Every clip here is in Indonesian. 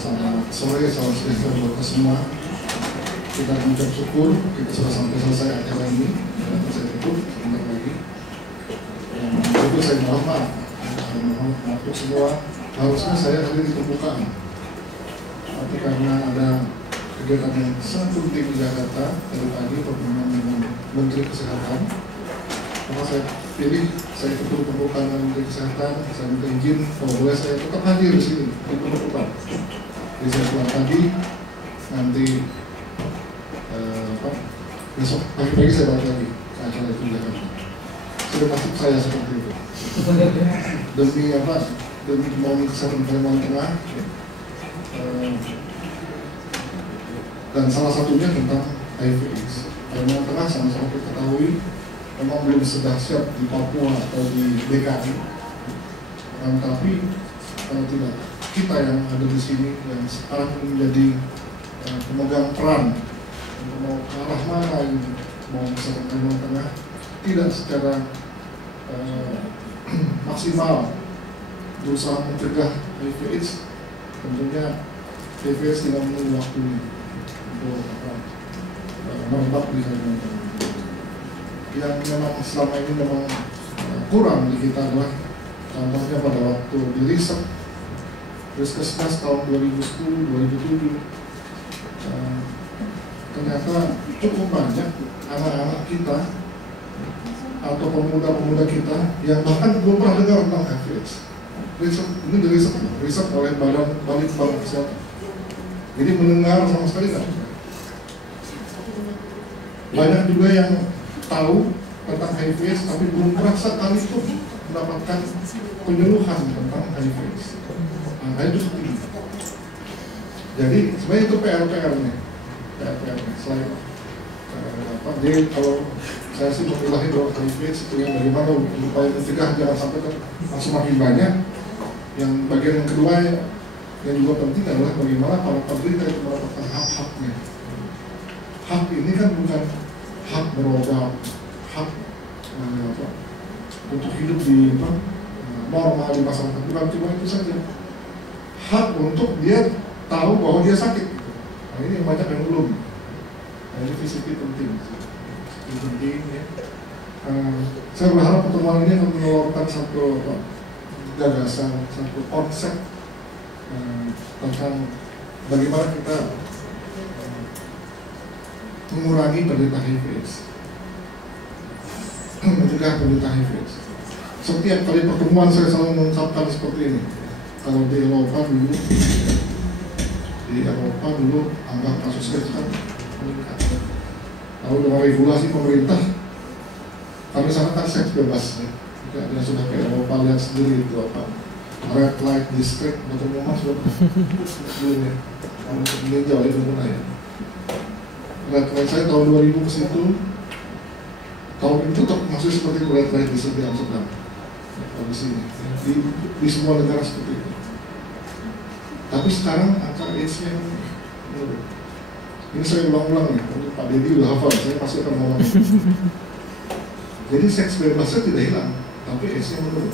Selamat sore, salam sejahtera buat kita semua. Kita mengucap syukur kita sudah sampai selesai acara ini. Dan saya tutup sebentar lagi. Itu saya mohon maaf untuk semua. Harusnya saya hadir di pembukaan, tapi karena ada kegiatan yang sangat penting di Jakarta dari pagi pertemuan dengan Menteri Kesehatan, maka saya pilih saya ikut pembukaan dengan Menteri Kesehatan. Saya minta izin kalau boleh saya tetap hadir di sini di pembukaan. Jadi saya pulang pagi, nanti besok pagi-pagi saya balik lagi ke acara itu di Jakarta. Sudah masuk saya seperti itu. Demi apa? Demi kemauan kesehatan Kalimantan Tengah. Dan salah satunya tentang HIV/AIDS. Kalimantan Tengah sama-sama kita ketahui memang belum sedahsyat di Papua atau di DKI. Tapi kalau tidak, kita yang ada di sini yang sekarang menjadi pemegang peran untuk mau ke arah mana ini, mau kesehatan Kalimantan Tengah tidak secara maksimal berusaha mencegah HIV/AIDS, tentunya HIV/AIDS tidak menunggu waktunya untuk merebak di Kalimantan. Yang memang selama ini memang kurang di kita adalah contohnya pada waktu di riset Riskesdas tahun 2010-2007 ternyata cukup banyak anak-anak kita atau pemuda-pemuda kita yang bahkan belum pernah dengar tentang HIV/AIDS. Ini dari riset oleh Badan Kesehatan. Jadi mendengar sama sekali nggak. Banyak juga yang tahu tentang HIV/AIDS tapi belum pernah sekali pun mendapatkan penyuluhan tentang HIV/AIDS. Nah, itu tinggi. Jadi sebenarnya itu PR-nya. Selain jadi kalau saya sih memilah bahwa HIV/AIDS itu yang bagaimana upaya mencegah jangan sampai semakin banyak. Yang bagian yang kedua yang juga penting adalah bagaimana para pemerintah itu mendapatkan hak-haknya. Hak ini kan bukan hak berobat, hak untuk hidup di normal di masyarakat, bukan cuma itu saja. Hak untuk dia tahu bahwa dia sakit. Nah, ini yang banyak yang belum. Nah, ini VCP penting. Ini penting ya. Saya berharap pertemuan ini akan mengeluarkan satu gagasan, satu konsep tentang bagaimana kita mengurangi penderita HIV/AIDS, mencegah penderita HIV/AIDS. Setiap kali pertemuan saya selalu mengucapkan seperti ini. Kalau di Eropa dulu angka kasus AIDS kan meningkat. Lalu dengan regulasi pemerintah, kami sana kan seks bebas ya. Yang sudah ke Eropa lihat sendiri itu apa red light district, betul memang sudah belum ya. Ini jauh itu pernah ya. Red light saya tahun 2000 ke situ, tahun itu tetap masih seperti red light district yang sedang di sini di semua negara seperti itu. Tapi sekarang angka AIDS-nya menurun. Ini saya ulang-ulang ya, untuk Pak Deddy udah hafal, saya pasti akan ngomong. Jadi seks bebasnya tidak hilang, tapi AIDS-nya menurun.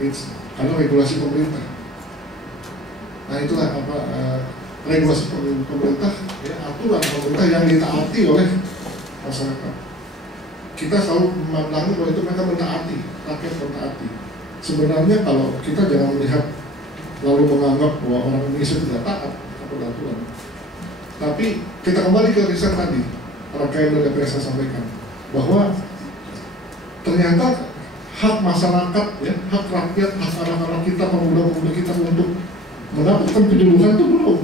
AIDS karena regulasi pemerintah. Nah itulah apa regulasi pemerintah, ya, aturan pemerintah yang ditaati oleh masyarakat. Kita selalu memandangi bahwa itu mereka mentaati, rakyat mentaati. Sebenarnya kalau kita jangan melihat lalu menganggap bahwa orang Indonesia tidak taat kepada aturan. Tapi kita kembali ke riset tadi, rangkaian dari apa yang saya sampaikan, bahwa ternyata hak masyarakat, ya, hak rakyat, hak anak-anak kita, pemuda-pemuda kita untuk mendapatkan penjulukan itu belum.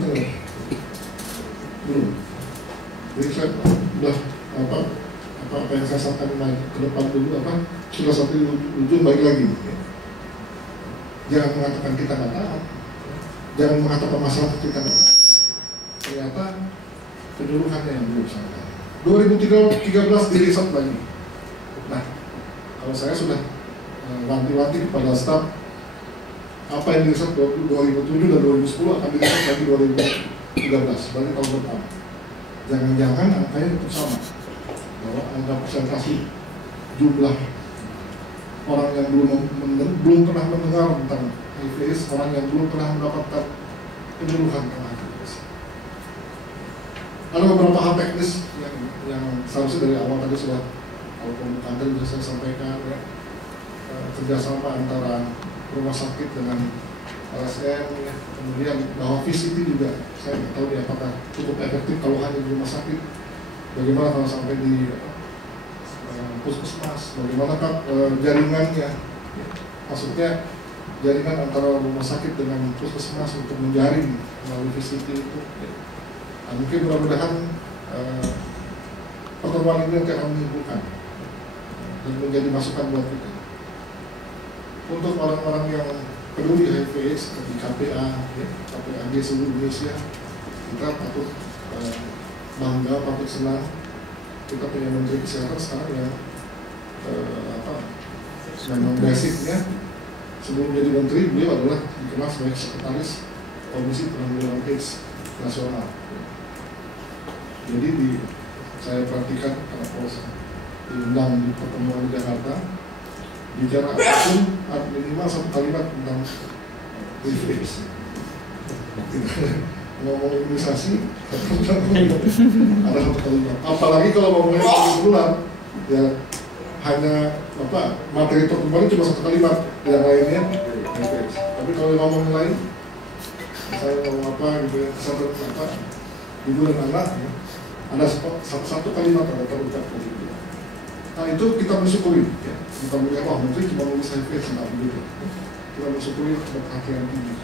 Jadi saya sudah apa yang saya sampaikan ke depan dulu sudah sampai ujung baik lagi. Ya. Jangan mengatakan kita nggak taat, jangan mengatakan masyarakat kita nggak taat. Ternyata penjulukannya yang belum sampai. 2013 diriset lagi. Nah, kalau saya sudah wanti-wanti kepada staf apa yang diriset 2007 dan 2010 akan diriset lagi 2013, berarti tahun depan. Jangan-jangan angkanya tetap sama, bahwa angka presentasi jumlah orang yang belum pernah mendengar tentang HIV/AIDS, orang yang belum pernah mendapatkan penyuluhan tentang Ada beberapa hal teknis yang seharusnya dari awal tadi sudah, kalau pembukaan tadi sudah saya sampaikan ya, kerjasama antara rumah sakit dengan LSM ya. Kemudian bahwa VCT juga saya tidak tahu ya apakah cukup efektif kalau hanya di rumah sakit, bagaimana kalau sampai di puskesmas, bagaimana jaringannya ya. Maksudnya jaringan antara rumah sakit dengan puskesmas untuk menjaring melalui VCT itu ya. Nah, mungkin mudah-mudahan pertemuan ini akan menimbulkan dan menjadi masukan buat kita. Untuk orang-orang yang peduli HIV/AIDS seperti KPA, ya, KPAG seluruh Indonesia, kita patut bangga, patut senang. Kita punya Menteri Kesehatan sekarang yang memang basicnya sebelum jadi menteri beliau adalah dikenal sebagai sekretaris Komisi Penanggulangan AIDS Nasional. Jadi saya perhatikan karena kalau diundang di pertemuan di Jakarta, bicara apapun minimal satu kalimat tentang HIV/AIDS. Ngomong imunisasi ada satu kalimat. Apalagi kalau ngomongin kebetulan ya hanya materi pertemuan cuma satu kalimat, yang lainnya HIV/AIDS. Tapi kalau ngomong lain, saya ngomong apa gitu ya, ibu dan anak ya, ada satu kalimat ada terucap begitu. Nah itu kita bersyukuri ya. Kita melihat wah menteri cuma nulis HIV/AIDS enggak begitu. Kita bersyukuri untuk perhatian tinggi.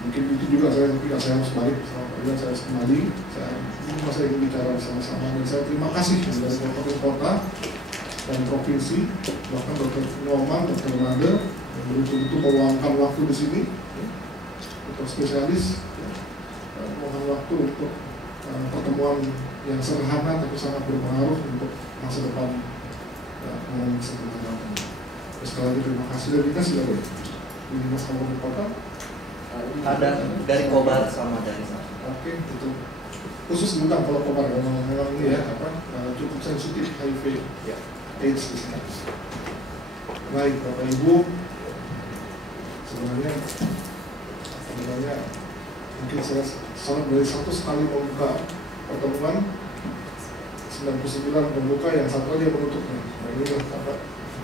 Mungkin itu juga saya harus balik sama saya kembali. Saya ingin bicara bersama-sama dan saya terima kasih dari kabupaten kota dan provinsi, bahkan Dr. Nyoman, Dr. Nanda yang betul-betul meluangkan waktu di sini, dokter spesialis, meluangkan waktu untuk pertemuan yang sederhana tapi sangat berpengaruh untuk masa depan sebenarnya. Sekali lagi terima kasih. Dan kita sudah ini Mas Kabupaten Kota. Ada dari Kobar sama dari sana. Oke, itu khusus tentang kalau Kobar memang ini ya cukup sensitif HIV ya, AIDS di sini. Baik Bapak Ibu, sebenarnya mungkin saya sangat dari satu sekali membuka pertemuan 99 pembuka, yang satu aja menutupnya. Nah ini Bapak.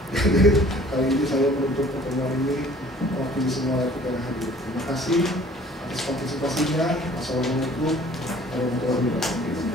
Kali ini saya menutup pertemuan ini mewakili semua kita yang hadir. Terima kasih atas partisipasinya. Wassalamualaikum warahmatullahi wabarakatuh.